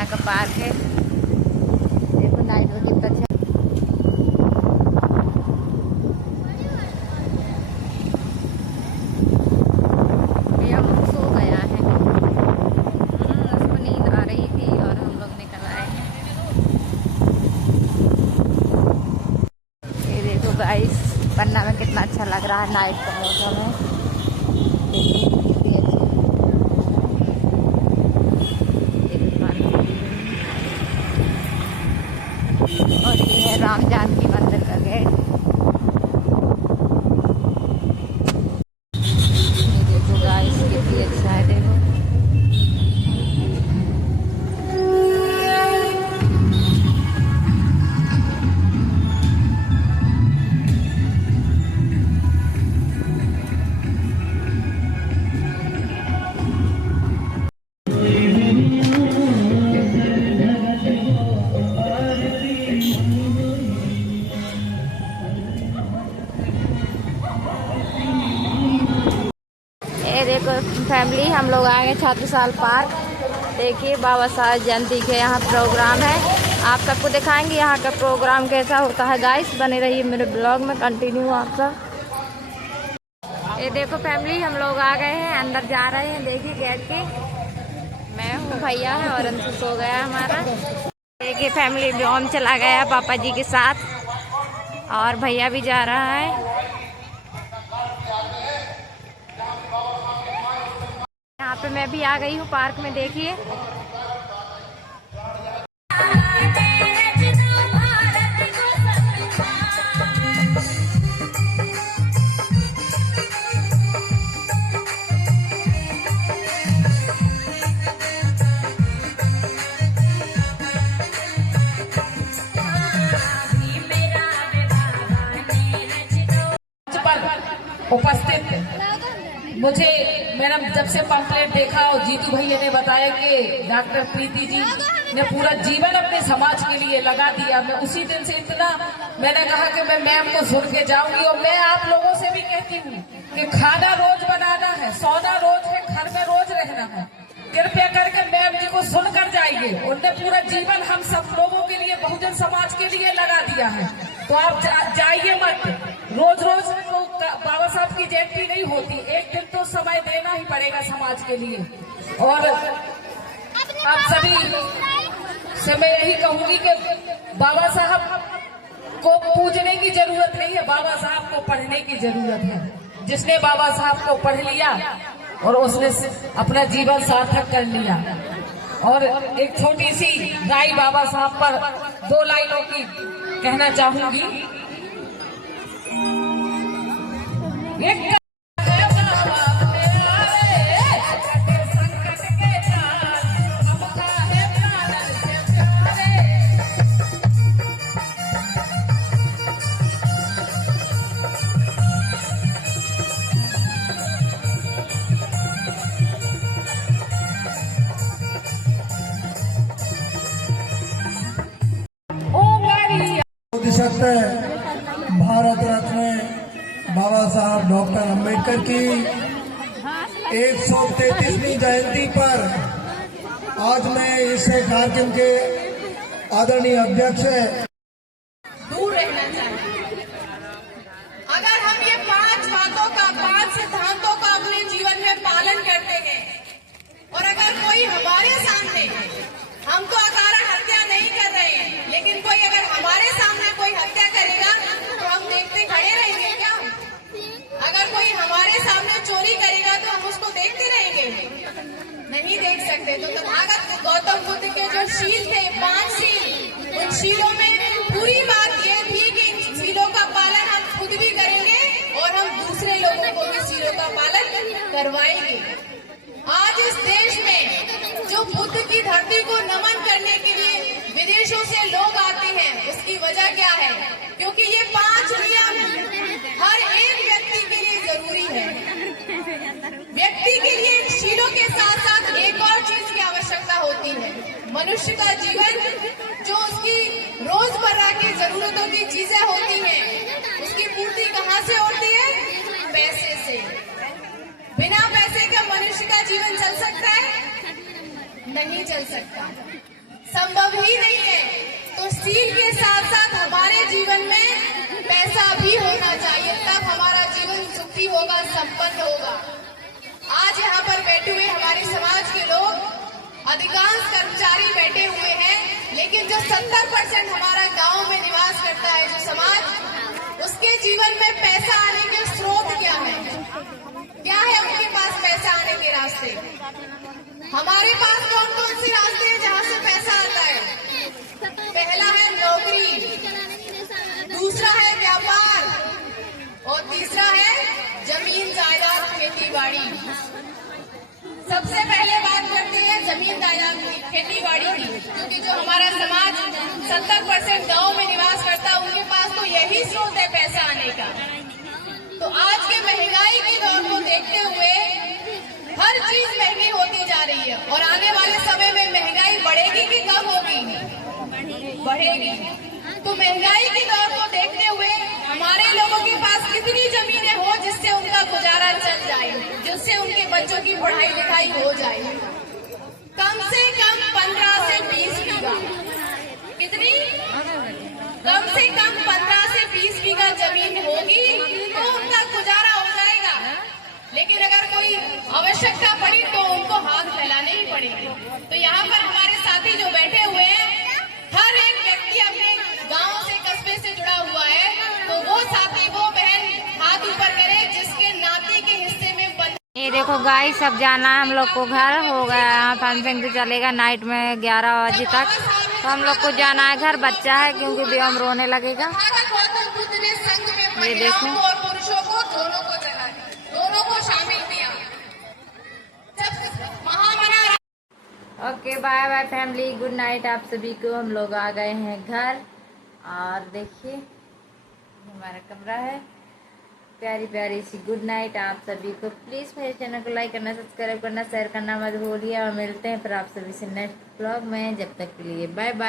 यहाँ का पार्क है। देखो नाइट में कितना अच्छा। ये हम लोग सो गया है, उसको नींद आ रही थी और हम लोग निकल आए हैं। ये देखो गाइस, पन्ना में कितना अच्छा लग रहा है, नाइट का मौसम है। और ये है राम जानकी मंदिर का गेट। ये देखो गाइस, कितनी अच्छा है, देखो। ये देखो फैमिली, हम लोग आ गए छात्रसाल पार्क। देखिए बाबा साहब जयंती के यहाँ प्रोग्राम है, आप सबको दिखाएंगे यहाँ का प्रोग्राम कैसा होता है। गाइस बने रहिए मेरे ब्लॉग में, कंटिन्यू आपका। ये देखो फैमिली, हम लोग आ गए हैं, अंदर जा रहे हैं। देखिए गेट के, मैं हूँ, भैया है और अंदर सो गया हमारा। देखिए फैमिली, व्योम चला गया पापा जी के साथ और भैया भी जा रहा है। यहाँ पे मैं भी आ गई हूँ पार्क में, देखिए। उपस्थित मुझे मैडम जब से पंपलेट देखा और जीतू भैया ने बताया कि डॉक्टर प्रीति जी ने पूरा जीवन अपने समाज के लिए लगा दिया, मैं उसी दिन से इतना मैंने कहा कि मैं मैम को सुन के जाऊंगी। और मैं आप लोगों से भी कहती हूँ कि खाना रोज बनाना है, सोना रोज है, घर में रोज रहना है। कृपया करके मैम जी को सुनकर जाइए, उनने पूरा जीवन हम सब लोगों के लिए, बहुजन समाज के लिए लगा दिया है। तो आप जाइए मत, रोज रोज तो बाबा साहब की जयंती नहीं होती, एक दिन तो समय देना ही पड़ेगा समाज के लिए। और आप सभी से मैं यही कहूंगी कि बाबा साहब को पूजने की जरूरत नहीं है, बाबा साहब को पढ़ने की जरूरत है। जिसने बाबा साहब को पढ़ लिया और उसने अपना जीवन सार्थक कर लिया। और एक छोटी सी राय बाबा साहब पर 2 लाइनों की कहना चाहूंगी। भारत रत्न बाबा साहब डॉक्टर अंबेडकर की 133वीं जयंती पर आज मैं इस कार्यक्रम के आदरणीय अध्यक्ष दूर रहना चाहिए। अगर हम ये 5 बातों का, 5 सिद्धांतों का अपने जीवन में पालन करते हैं और अगर कोई हमारे सामने, हम तो अकारण हत्या नहीं कर रहे हैं, लेकिन कोई अगर हमारे सामने कोई हत्या करेगा तो हम देखते खड़े रहेंगे क्या? अगर कोई हमारे सामने चोरी करेगा तो हम उसको देखते रहेंगे? नहीं देख सकते। तो तथागत गौतम बुद्ध के जो शील थे, 5 शील, उन शीलों में पूरी बात ये थी कि इन शीलों का पालन हम खुद भी करेंगे और हम दूसरे लोगों को भी शीलों का पालन करवाएंगे। आज इस देश में जो बुद्ध की धरती को नमन करने के लिए विदेशों से लोग आते हैं, उसकी वजह क्या है? क्योंकि ये 5 नियम हर एक व्यक्ति के लिए जरूरी है। व्यक्ति के लिए शीलों के साथ साथ एक और चीज की आवश्यकता होती है। मनुष्य का जीवन जो उसकी रोजमर्रा की जरूरतों की चीजें होती हैं, उसकी पूर्ति कहाँ से होती है? पैसे से। बिना पैसे के मनुष्य का जीवन चल सकता है? नहीं चल सकता। संभव ही नहीं है। तो स्टील के साथ साथ हमारे जीवन में पैसा भी होना चाहिए, तब हमारा जीवन सुखी होगा, संपन्न होगा। आज यहाँ पर बैठे हुए हमारे समाज के लोग, अधिकांश कर्मचारी बैठे हुए हैं, लेकिन जो 70% हमारा गांव में निवास करता है जो समाज, उसके जीवन में पैसा आने के स्रोत क्या है? क्या है उनके पास पैसा आने के रास्ते? हमारे पास कौन कौन से रास्ते हैं जहाँ से पैसा आता है? पहला है नौकरी, दूसरा है व्यापार और तीसरा है जमीन जायदाद, खेती बाड़ी। सबसे पहले बात करते हैं जमीन जायदाद की, खेती बाड़ी की, क्योंकि जो हमारा समाज 70% गांव में निवास करता है, उनके पास तो यही स्रोत है पैसा आने का। तो आज के महंगाई के दौर को देखते हुए हर चीज महंगी होती जा रही है और आने वाले समय में महंगाई बढ़ेगी कि कम होगी? बढ़ेगी। तो महंगाई के दौर को देखते हुए हमारे लोगों के पास कितनी जमीनें हो जिससे उनका गुजारा चल जाए, जिससे उनके बच्चों की पढ़ाई लिखाई हो जाए? कम से कम 15 से 20 बीघा। कितनी? कम से कम 15 से 20 बीघा जमीन होगी तो उनका गुजारा हो जाएगा। लेकिन अगर कोई आवश्यकता पड़ी तो उनको हाथ फैलाने ही पड़ेंगे। तो यहाँ पर हमारे साथी जो बैठे हुए हैं, हर एक व्यक्ति अपने गांव से, कस्बे से जुड़ा हुआ है, तो वो साथी, वो बहन हाथ ऊपर करे जिसके नाते के हिस्से में ये देखो गाइस, सब जाना है हम लोग को, घर हो गया फंक्शन तो चलेगा नाइट में 11 बजे तक, तो हम लोग को जाना है घर। बच्चा है क्योंकि व्योम रोने लगेगा। गौतम बुद्ध ने संघ में ये महिलाओं देखो, को और पुरुषों को दोनों को जगह दी, दोनों को शामिल किया। जब Mahamana okay bye bye family, good night आप सभी को। हम लोग आ गए हैं घर और देखिए हमारा कमरा है, प्यारी प्यारी सी गुड नाइट आप सभी को। प्लीज़ मेरे चैनल को लाइक करना, सब्सक्राइब करना, शेयर करना मत भूलिए और मिलते हैं फिर आप सभी से नेक्स्ट ब्लॉग में। जब तक के लिए बाय बाय।